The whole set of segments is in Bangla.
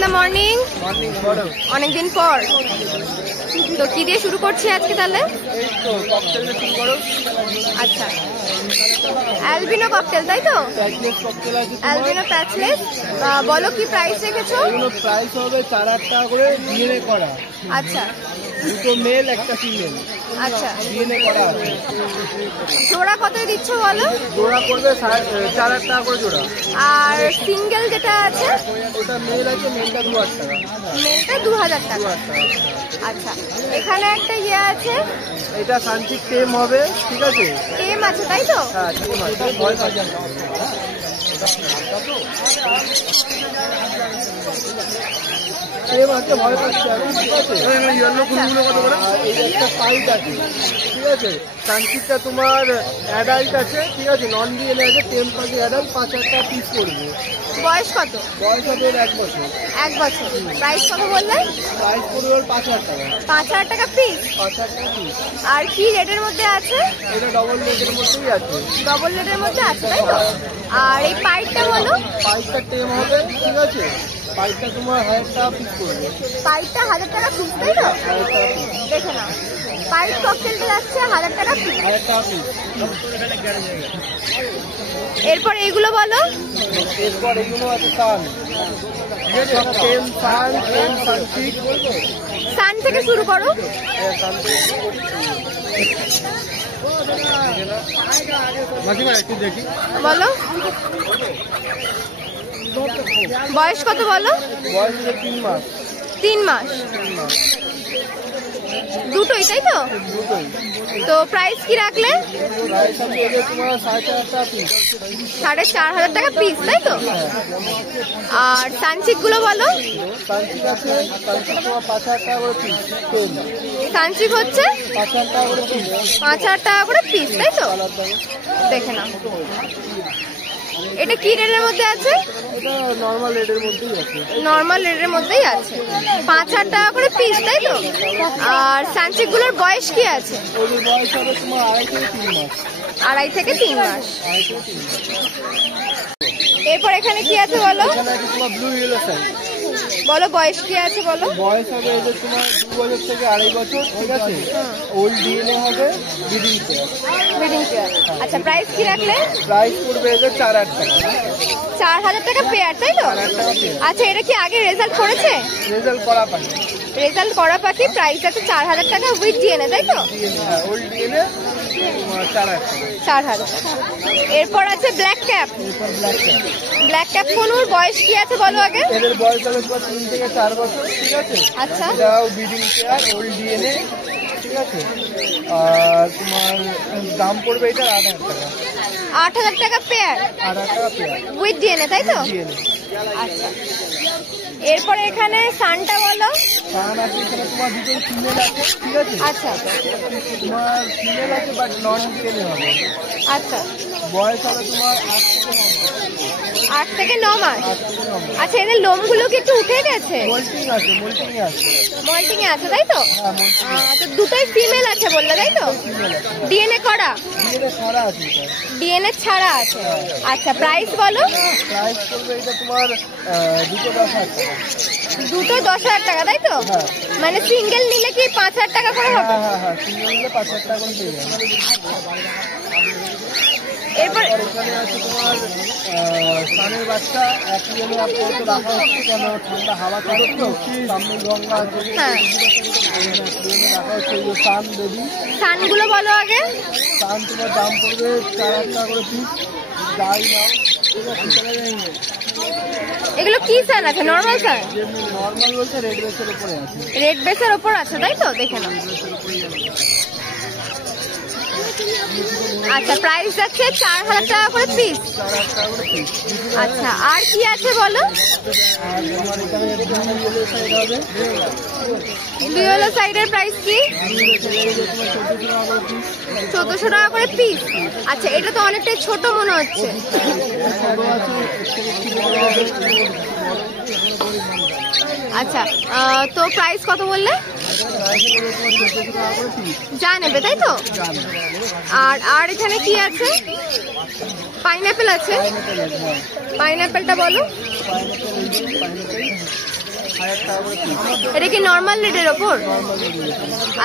In the morning. অনেকদিন পর তো কি দিয়ে শুরু করছি আজকে তাহলে? আচ্ছা, অ্যালবিনো ককটেল তাই তো? Albino patchless. বলো কি প্রাইস রেখেছো? প্রাইস হবে 4,800 টাকা করে ডিএনএ করা। আচ্ছা, দুটো মেল একটা ফিমেল। আচ্ছা, ডিএনএ করা আছে। জোড়া কত দিচ্ছ বলো? জোড়া করবে 4,800 টাকা করে জোড়া। আর সিঙ্গেল যেটা আছে ওটা মেল আছে, মেলটা 2,000 টাকা। মেলটা 2000 টাকা। আচ্ছা, এখানে একটা ইয়ে আছে, এটা সানচিক টেম হবে, ঠিক আছে? টেম আছে তাই তো? হ্যাঁ, টেম আছে। ভয় পাচ্ছেন না। টেম আছে, ভয় পাচ্ছে আমি, ঠিক আছে? ইয়েলো ফুলগুলো কত করে? এই একটা সাইজ আছে, ঠিক আছে? সানচিকটা তোমার অ্যাডাল্ট আছে, ঠিক আছে? নন ডিএনএ আছে, টেম পাখি অ্যাডাল্ট 5,000 টাকা পিস করবে। বয়স কত? বয়স হবে 1 বছর। 1 বছর। প্রাইস কত বললে? প্রাইস পড়বে 5,000 টাকা। 5000 টাকা পিস। 5,000 টাকা পিস। আর কি রেটের মধ্যে আছে? এটা ডবল রেটের মধ্যেই আছে। ডবল রেটের মধ্যে আছে তাই তো? আর এই পাইপটা বলো? পাইপটা টেম হবে, ঠিক আছে? পাইপটা তোমার 1000 টাকা পিস করবে। পাইপটা 1000 টাকা পিস তাই তো? দেখে নাও, পাইপ ককটেলটা যাচ্ছে 1000 টাকা পিস। 1000 টাকা পিস। এরপর এইগুলো বলো? এরপর এগুলো আছে সান। সব টেম সান, টেম সানচিক। সান থেকে শুরু করো। মাসিমা একটু দেখি। বলো বয়স কত বলো? বয়স হচ্ছে 3 মাস। 3 মাস। দুটোই তাই তো? দুটোই। তো প্রাইস কি রাখলে? প্রাইস আছে এদের তোমার 4,500 টাকা পিস। 4500 টাকা পিস তাই তো? আর সানচিক গুলো বলো? সানচিক আছে, সানচিক তোমার 5,000 টাকা করে পিস। সানচিক হচ্ছে 5,000 টাকা করে পিস। 5000 টাকা করে পিস তাই তো? দেখে নাও, এটা কি রেটের মধ্যে আছে? এটা নরমাল রেটের মধ্যেই আছে। নরমাল রেটের মধ্যেই আছে। 5000 টাকা করে পিস তাই তো? আর সানচিক গুলোর বয়স কি আছে? ওদের বয়স হবে তোমার 2.5 থেকে 3 মাস। 2.5 থেকে 3 মাস। এরপর এখানে কি আছে বলো? এখানে আছে তোমার ব্লু ইয়েলো সাইজ। বলো বয়স কি আছে বলো? বয়স হবে এদের তোমার 2 বছর থেকে 2.5 বছর, ঠিক আছে? ওল্ড ডিএনএ হবে, ব্রিডিং পেয়ার। Breeding pair. আচ্ছা, প্রাইস কি রাখলে? প্রাইস পড়বে এদের 4,000 টাকা। 4000 টাকা পেয়ার তাই তো? 4,000 টাকা পেয়ার। আচ্ছা, এটা কি আগে রেজাল্ট করেছে? রেজাল্ট করা পাখি। রেজাল্ট করা পাখি। প্রাইস আছে 4000 টাকা উইথ ডিএনএ তাই তো? হ্যাঁ, ওল্ড ডিএনএ তোমার 4,000 টাকা। 4000 টাকা। এরপর আছে ব্ল্যাক ক্যাপ। এরপর ব্ল্যাক ক্যাপ। ব্ল্যাক ক্যাপ কোনোর বয়স কি আছে বলো আগে? এদের বয়স হবে তোমার 3 থেকে 4 বছর, ঠিক আছে? আচ্ছা, এটাও ব্রিডিং পেয়ার, ওল্ড ডিএনএ, ঠিক আছে? আর তোমার দাম পড়বে এটা 8,000 টাকা। 8000 টাকা পেয়ার 8,000 টাকা পেয়ার। উইথ ডিএনএ তাই তো? ডিএনএ। আচ্ছা, এরপরে এখানে সানটা বলো? সান আছে, এখানে তোমার দুটো ফিমেল আছে, ঠিক আছে? আচ্ছা, তোমার ফিমেল আছে বাট নন ডিএনএ হবে। আচ্ছা, বয়স হবে তোমার 8 থেকে 9 মাস। 8 থেকে 9 মাস। আচ্ছা, এদের লোমগুলো কি একটু উঠে গেছে? মোল্টিং আছে, মোল্টিং আছে। মল্টিং এ আছে তাই তো? হ্যাঁ, মোল্টিং তো দুটোই ফিমেল আছে বললে তাই তো? ফিমেল আছে। ডিএনএ করা? ডিএনএ ছাড়া আছে এটা। ডিএনএ ছাড়া আছে। আচ্ছা, প্রাইস বলো? প্রাইস পড়বে এটা তোমার দুটো 10,000 টাকা। দুটো 10000 টাকা তাই তো? হ্যাঁ। মানে সিঙ্গেল নিলে কি 5000 টাকা করে হবে? হ্যাঁ, হ্যাঁ, সিঙ্গেল নিলে 5,000 টাকা করে পেয়ে যাবে। এরপর আর এখানে আছে তোমার সানের বাচ্চা একই জন্য আপাতত রাখা হচ্ছে, কেন ঠান্ডা হাওয়া চালু তো, সামনে গঙ্গা আছে, হ্যাঁ, রাখা হচ্ছে। এই যে সান বেবি। সানগুলো বলো আগে? সান তোমার দাম পড়বে 4,000 টাকা করে পিস। যাই নাও, ঠিক আছে? এগুলো কি সান আছে? নর্মাল সান? যেমনি নর্মাল বলতে রেড বেসের উপরে আছে। রেড বেসের ওপর আছে তাই তো? দেখে নাও। আচ্ছা, প্রাইস যাচ্ছে 4000 টাকা করে পিস। 4,000 টাকা করে পিস। আচ্ছা, আর কি আছে বলো? আর তোমার এখানে ব্লু ইয়েলো সাইড হবে। ব্লু ইয়েলো সাইডের প্রাইস কি? ব্লু সাইডে তোমার 14,000 টাকা করে পিস। 1400 টাকা করে পিস। আচ্ছা, এটা তো অনেকটাই ছোট মনে হচ্ছে। ছোট আছে, এর থেকে একটু বড় হবে। আচ্ছা, তো প্রাইস কত বললে? যা নেবে তাই তো? আর এখানে কি আছে? পাইনাপেল আছে। পাইনাপেলটা বলো? 1000 টাকা করে পিস। এটা কি নর্মাল রেটের ওপর?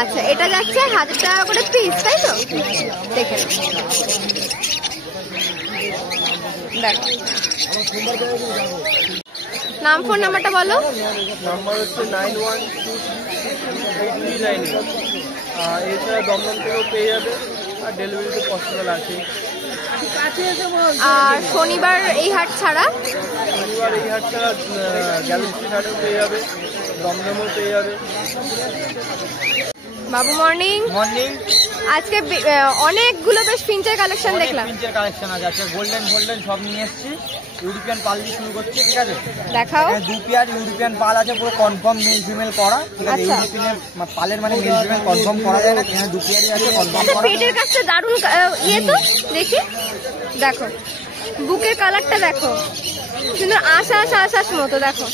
আচ্ছা, এটা যাচ্ছে 1000 টাকা করে পিস, তাই তো? দেখে দেখো, নাম ফোন নাম্বারটা বলো। নাম্বার হচ্ছে 912339। এছাড়া দমদম থেকেও পেয়ে যাবে, আর ডেলিভারি তো পসিবল আছে। আর শনিবার এই হাট ছাড়া? শনিবার এই হাট ছাড়া গ্যালাক্সি হাটেও পেয়ে যাবে, দমদমেও পেয়ে যাবে। বাবু মর্নিং। মর্নিং। আজকে অনেকগুলো বেশ ফিঞ্চের কালেকশন দেখলাম। ফিঞ্চের কালেকশন আছে, গোল্ডেন সব নিয়ে এসেছি। ইউরোপিয়ান পাল দিয়ে শুরু করছি, ঠিক আছে? দেখাও। 2 পেয়ার ইউরোপিয়ান পাল আছে, পুরো কনফার্ম মেল ফিমেল করা, ঠিক আছে? ইউরোপিয়ান পালের মানে মেল ফিমেল কনফার্ম করা যায় না, এখানে 2 পেয়ারই আছে কনফার্ম করা। পেটের কাছটা দারুণ ইয়ে তো, দেখি দেখো, বুকের কালারটা দেখো, সুন্দর আশ মতো, দেখো।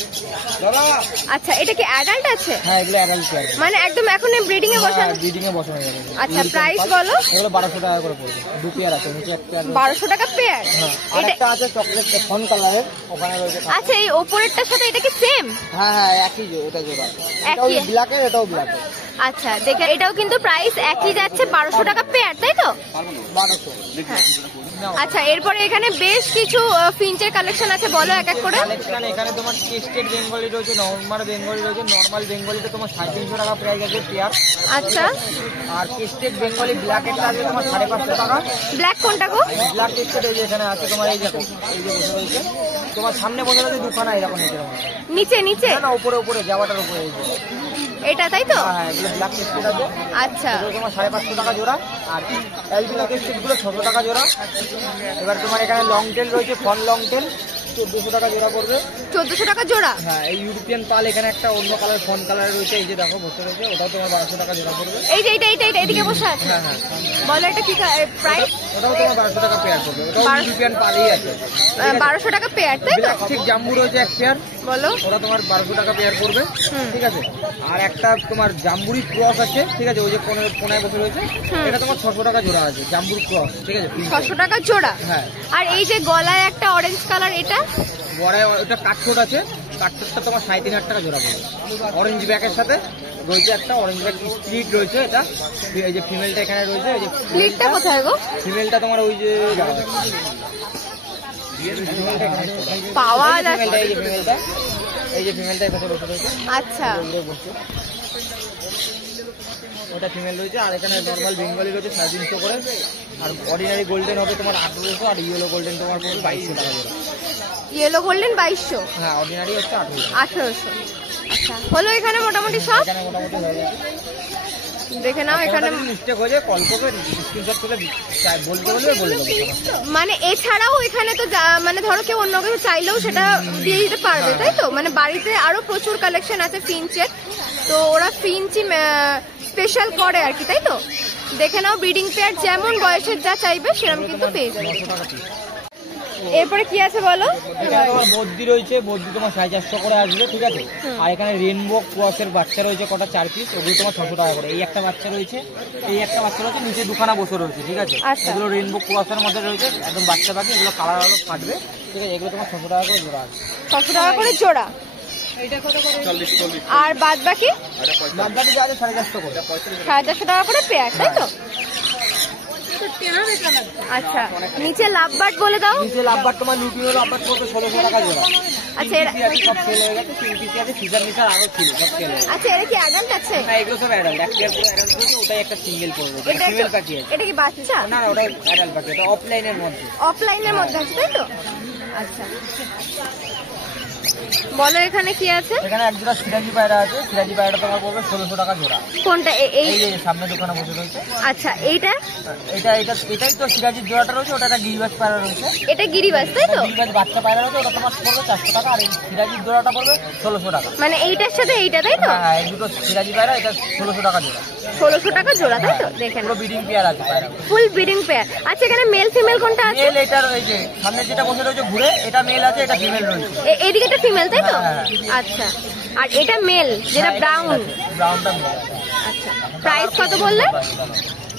আচ্ছা, এটা কি অ্যাডাল্ট আছে? হ্যাঁ, এগুলো অ্যাডাল্ট পেয়ার, মানে একদম এখন ব্রিডিং এ বসানো? ব্রিডিং এ বসানো যাবে। আচ্ছা, প্রাইস বলো। এগুলো 1200 টাকা করে পড়বে। 2 পেয়ার আছে, নিচে এক পেয়ার। 1200 টাকা পেয়ার। হ্যাঁ, আরেকটা আছে চকলেট ফন কালারের, ওখানে রয়েছে। আচ্ছা, এই ওপরেরটার সাথে এটা কি সেম? হ্যাঁ, একই, এটা জোড়া। এটাও ব্ল্যাকের, এটাও ব্ল্যাকের। আচ্ছা, দেখে এটাও কিন্তু প্রাইস একই যাচ্ছে, 1200 টাকা পেয়ার, তাই তো? 1200। হ্যাঁ। আচ্ছা, এরপরে এখানে বেশ কিছু ফিঞ্চের কালেকশন আছে, বলো এক এক করে। কালেকশন এখানে তোমার টেস্টেড বেঙ্গলি রয়েছে, নরমাল বেঙ্গলি রয়েছে। নরমাল বেঙ্গলিতে তোমার 350 টাকা প্রাইস আছে পেয়ার। আচ্ছা, আর টেস্টেড বেঙ্গলি ব্ল্যাকেরটা আছে তোমার 550 টাকা। ব্ল্যাক কোনটা গো? ব্ল্যাক টেস্টেড এই যে এখানে আছে তোমার, এই দেখো, এই যে বসে রয়েছে তোমার সামনে বসে রয়েছে দুখানা, এরকম নিচে না, উপরে যাওয়াটার উপরে এই যে এটা, তাই তো? হ্যাঁ, এগুলো ব্ল্যাক টেস্টেড আছে। আচ্ছা, এগুলো তোমার 550 টাকা জোড়া। আর অ্যালবিনো টেস্টেড গুলো 600 টাকা জোড়া। এবার তোমার এখানে লং টেল রয়েছে, ফন লং টেল 1400 টাকা জোড়া পড়বে। 1400 টাকা জোড়া। হ্যাঁ, এই ইউরোপিয়ান পাল এখানে একটা অন্য কালার ফন কালার রয়েছে, এই যে দেখো বসে রয়েছে, ওটাও তোমার 1200 টাকা জোড়া পড়বে। এই যে এইটা এদিকে বসে আছে। হ্যাঁ হ্যাঁ, বলো এটা কি প্রাইস? ওটাও তোমার 1200 টাকা পেয়ার পড়বে। ওটাও ইউরোপিয়ান পালই আছে, 1200 টাকা পেয়ার, তাই তো? ব্ল্যাক ঠিক জাম্বু রয়েছে এক পেয়ার, বলো। ওটা তোমার 1200 টাকা পেয়ার পড়বে, ঠিক আছে? আর একটা তোমার জাম্বুরি ক্রস আছে, ঠিক আছে, ওই যে কোনায় বসে রয়েছে, এটা তোমার 600 টাকা জোড়া আছে, জাম্বুরি ক্রস, ঠিক আছে? 600 টাকা জোড়া। হ্যাঁ। আর এই যে গলায় একটা অরেঞ্জ কালার, এটা গড়ায় ওটা কাঠঠোঁট আছে, কাঠঠোঁটটা তোমার 3500 টাকা জোড়া পড়বে। অরেঞ্জ ব্যাগের সাথে রয়েছে একটা অরেঞ্জ ব্যাগ স্প্লিট রয়েছে, এটা এই যে ফিমেলটা এখানে রয়েছে, এই যে স্প্লিটটা কোথায় গো? ফিমেলটা তোমার ওই যে পাওয়া যাচ্ছে, এই যে ফিমেলটা এখানে বসে রয়েছে। আচ্ছা, ওটা ফিমেল রয়েছে। আর এখানে নর্মাল বেঙ্গলি রয়েছে 350 করে। আর অর্ডিনারি গোল্ডেন হবে তোমার 1800, আর ইয়েলো গোল্ডেন তোমার পড়বে 2200 টাকা জোড়া। Yellow golden 2200। হ্যাঁ, অর্ডিনারি হচ্ছে 1800। আচ্ছা, হলো এখানে মোটামুটি সব। এখানে মোটামুটি হয়ে গেছে। দেখে নাও, এখানে মিস্টেক হয়ে যায়, কল করবে, স্ক্রিনশট তুলে বলতে বলবে, বলে দেবো। মানে এছাড়াও এখানে তো মানে ধরো কেউ অন্য কিছু চাইলেও সেটা দিয়ে দিতে পারবে, তাই তো? মানে বাড়িতে আরো প্রচুর কালেকশন আছে ফিঞ্চের, তো ওরা ফিঞ্চি স্পেশাল করে আর কি, তাই তো? দেখে নাও, ব্রিডিং পেয়ার যেমন বয়সের যা চাইবে সেরকম কিন্তু পেয়ে যাবে। এরপরে কি আছে বলো? এখানে তোমার বদ্যি রয়েছে, বদ্যি তোমার 450 করে আসবে, ঠিক আছে? আর এখানে রেনবো ক্রসের বাচ্চা রয়েছে কটা, 4 পিস, ওগুলো তোমার 600 টাকা করে। এই একটা বাচ্চা রয়েছে, এই একটা বাচ্চা রয়েছে, নিচে দুখানা বসে রয়েছে, ঠিক আছে? এগুলো রেনবো ক্রসের মধ্যে রয়েছে, একদম বাচ্চা পাখি, এগুলো কালার আলো ফাটবে, ঠিক আছে? এগুলো তোমার 600 টাকা করে জোড়া আছে। 600 টাকা করে জোড়া। আর বাদ বাকি যা আছে 450 করে, 450 টাকা করে পেয়ার, তাই তো? আচ্ছা, নিচে লাভবার্ড বলে দাও। নিচে লাভবার্ড তোমার লুটিনো লাভবার্ড পড়বে 1600 টাকা জোড়া। আচ্ছা, সব সেল হয়ে গেছে, 3 পিস আছে, ফিজার মিটার আরো ছিল, সব সেল হয়ে গেছে। আচ্ছা, এটা কি অ্যাডাল্ট আছে? হ্যাঁ, এগুলো সব অ্যাডাল্ট, এক পেয়ার পুরো অ্যাডাল্ট রয়েছে, ওটাই একটা সিঙ্গেল পড়বে, ফিমেল পাখি আছে। এটা কি বাচ্চা? না, ওটা অ্যাডাল্ট পাখি, এটা অফলাইনের মধ্যে, অফলাইনের মধ্যে আছে, তাই তো? আচ্ছা, বলো এখানে কি আছে? এখানে এক জোড়া সিরাজি পায়রা আছে, সিরাজি পায়রাটা তোমার পড়বে 1600 টাকা জোড়া। কোনটা? এই যে সামনে দোকানে বসে রয়েছে। আচ্ছা, এইটা এটাই তো সিরাজির জোড়াটা রয়েছে, ওটা একটা গিরিবাজ পায়রা রয়েছে। এটা গিরিবাজ, তাই তো? গিরিবাজ বাচ্চা পায়রা রয়েছে, ওটা তোমার পড়বে 400 টাকা। আর এই সিরাজির জোড়াটা পড়বে 1600 টাকা। মানে এইটার সাথে এইটা, তাই তো? হ্যাঁ, এই দুটো সিরাজি পায়রা, এটা 1600 টাকা জোড়া। 1600 টাকা জোড়া, তাই তো? দেখেন, পুরো ব্রিডিং পেয়ার আছে পায়রা, ফুল ব্রিডিং পেয়ার। আচ্ছা, এখানে মেল ফিমেল কোনটা আছে? মেল এটার ওই যে সামনে যেটা বসে রয়েছে ঘুরে, এটা মেল আছে, এটা ফিমেল রয়েছে। এইদিকে একটা ফিমেল, তাই তো? হ্যাঁ। আচ্ছা, আর এটা মেল, যেটা ব্রাউন। ব্রাউনটা মেল। আচ্ছা, প্রাইস কত বললে?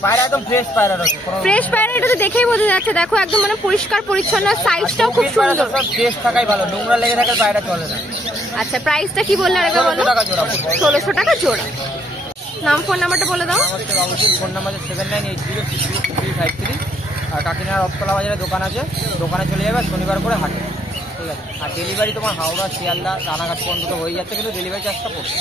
পায়রা একদম ফ্রেশ পায়রা রয়েছে, ফ্রেশ পায়রা, এটা তো দেখেই বোঝা যাচ্ছে। দেখো একদম মানে পরিষ্কার পরিচ্ছন্ন, সাইজটাও খুব সুন্দর। ফ্রেশ থাকাই ভালো, নোংরা লেগে থাকার পায়রা চলে না। আচ্ছা, প্রাইসটা কি বললে আরেকবার বলো? 1600 টাকা জোড়া। নাম ফোন নাম্বারটা বলে দাও। অবশ্যই ফোন নাম্বার 7980635353। আর কাকিনাড়া রথতলা বাজারে দোকান আছে, দোকানে চলে যাবে শনিবার করে হাটে, ঠিক আছে। আর ডেলিভারি তোমার হাওড়া, শিয়ালদা, রানাঘাট পর্যন্ত হয়ে যাচ্ছে, কিন্তু ডেলিভারি চার্জটা পড়ছে।